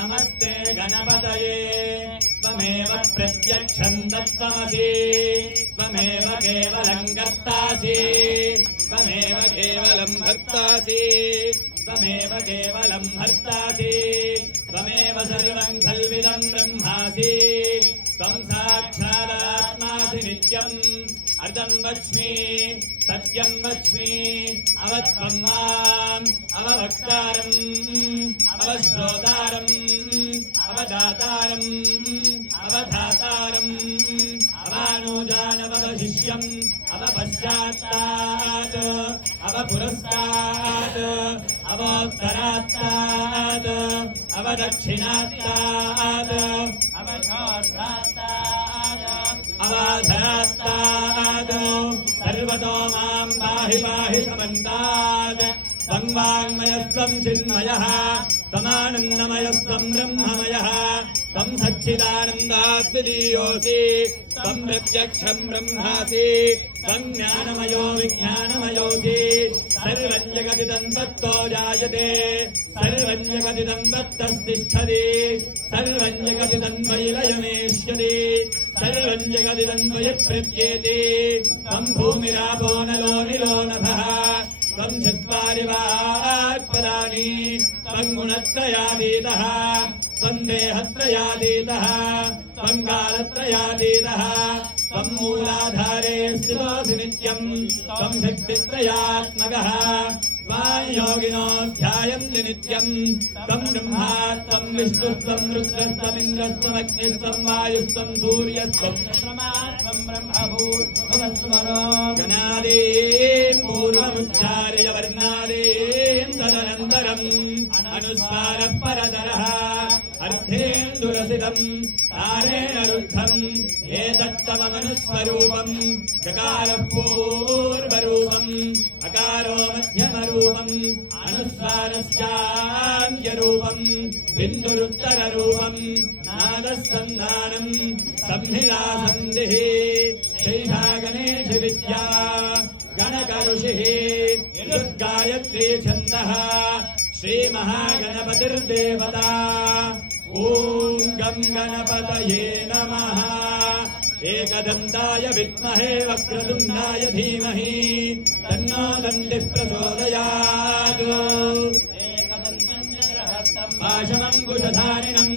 नमस्ते गणपतये त्वमेव प्रत्यक्षं दत्तमसि त्वमेव केवलं कर्तासि त्वमेव केवलं भर्तासि त्वमेव केवलं हर्तासि त्वमेव सर्वं खल्विदं ब्रह्मासि त्वं साक्षादात्मासि नित्यम् अर्धं वच्मि सत्यं वच्मि अवत्वं माम् अववक्तारम् अवश्रोतारम् अवदातारम् अवधातारम् अवानुजानवशिष्यम् अवपश्चात्तात् अवपुरस्तात् अवोत्तरात्तात् अवदक्षिणात्तात् अवधोर्धात्तात् अवाधरात्तात् सर्वतो मां पाहि पाहि समन्तात् त्वं वाङ्मयस्त्वं चिन्मयः त्वमानन्दमयस्त्वं ब्रह्ममयः त्वं सच्चिदानन्दाद्वितीयोऽसि त्वं प्रत्यक्षं ब्रह्मासि त्वं ज्ञानमयो विज्ञानमयोऽसि सर्वं जगदिदं तत्तो जायते सर्वं जगदिदं तत्तस्तिष्ठति सर्वं जगदिदं त्वयि लयमेष्यति सर्वं जगदिदं त्वयि प्रत्येति त्वं भूमिरापो नलो निलो नभः त्वं चत्वारि वाक्पदानि त्वं गुणत्रयातीतः त्वं देहत्रयातीतः त्वं कालत्रयातीतः त्वं मूलाधारे स्थितोऽसि नित्यं त्वं शक्तित्रयात्मकः त्वां योगिनो ध्यायन्ति नित्यं त्वं ब्रह्मा त्वं विष्णुस्त्वं रुद्रस्त्वमिन्द्रस्त्वमग्निस्त्वं वायुस्त्वं सूर्यस्त्वं चन्द्रमा त्वं ब्रह्मभूर्भुवस्वरो गणादीन् पूर्वमुच्चार्य वर्णादीन् तदनन्तरम् अनुस्वारः परतरः अर्धेन्दुरसितं तारेण रुद्धम् एतत्तममनुस्वरूपम् चकारः पूर्वरूपम् अकारो मध्यमरूपम् अनुस्वारश्चान्त्यरूपम् बिन्दुरुत्तररूपम् नादः सन्धानम् संहिता सन्धिः शैषा गणेश विद्या गणकऋषिः गायत्री छन्दः श्रीमहागणपतिर्देवता ॐ गं गणपतये नमः एकदन्ताय विद्महे वक्रतुण्डाय धीमहि तन्नो दन्तिः प्रचोदयात् पाशमङ्कुशधारिणम्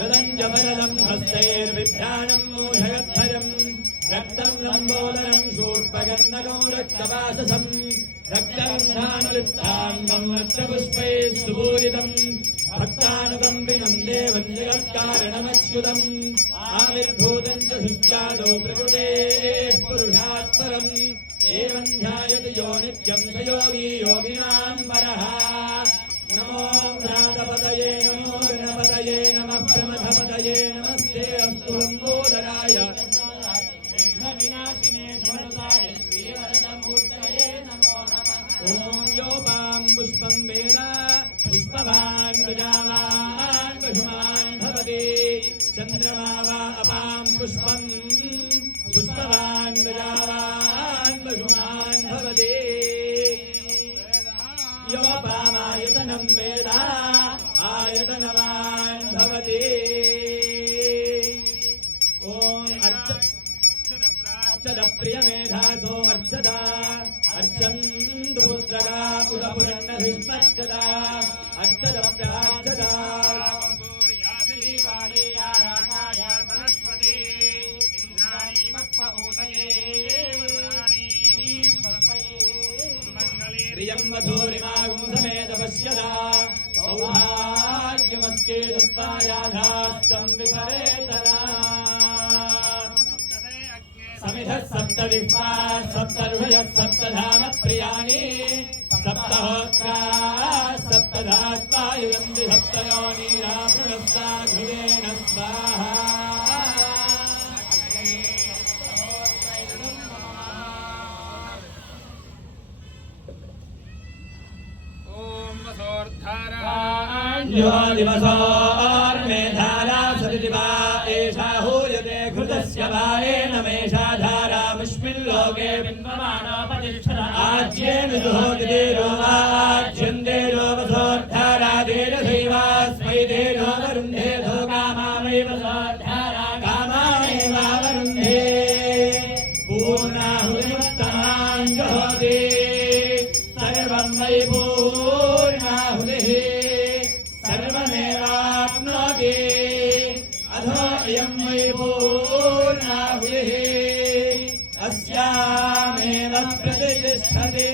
रदञ्जवरदं हस्तैर्बिभ्राणं मूषगद्धरम् रक्तं लम्बोदरं शूर्पगन्धकं रक्तवाससं रक्तगन्धानुलिप्ताङ्गं रक्तपुष्पैः सुपूरितं भक्तानुकम्पिनं देवं जगत्कारणमच्युतम् आविर्भूतं च शुच्यादो प्रकृतेः पुरुषात् परम् एवं ध्यायति यो नित्यं स योगी योगिनां वरः नमो व्रातपतये नमो गणपतये नमः प्रमथपतये नमस्ते अस्तु लम्बोदराय विनाशिने स्वरदाय श्रीवरदमूर्तये नमो नमः ॐ योपां पुष्पं वेद पुष्पवान् प्रजावान् पशुमान् भवति चन्द्रमा वा अपां पुष्पं पुष्पवान् प्रजावान् पशुमान् भवति योपामायतनं वेद आयतनवान् भवति ॐ प्रियमेधासो अर्चता अर्चन्तु पुत्रका उदपुरन्नधिष्मर्चता अर्चतप्रार्चता सरस्वती इन्द्राणी वक्वभूतये प्रियं वधूरिमागुं समेत पश्यता सौभाग्यमस्ये दत्त्वायाधास्तं विपरेतरा समिधः सप्तविह्वा सप्तर्षयः सप्तधाम प्रियाणि सप्तहोत्रा सप्तधात्वायुरन्ति सप्तयोनीरावृणस्ता घृतेन स्वाहा यो दिवसोर्मेधारा सदिवा एषा हूयते घृतस्य वारेण मेषा धारा मुष्मिल्लोके बिन्वमानोपतिष्ठता आज्येन जुहोतिदेरो आज्यन्देरो वसोर्धारा देरधैवास्मै देरो वरुण प्राप्नोति सर्वं वै पूर्णाहुतिः सर्वमेवाप्नोति अधो इयं वै पूर्णाहुतिः अस्यामेव प्रतिष्ठते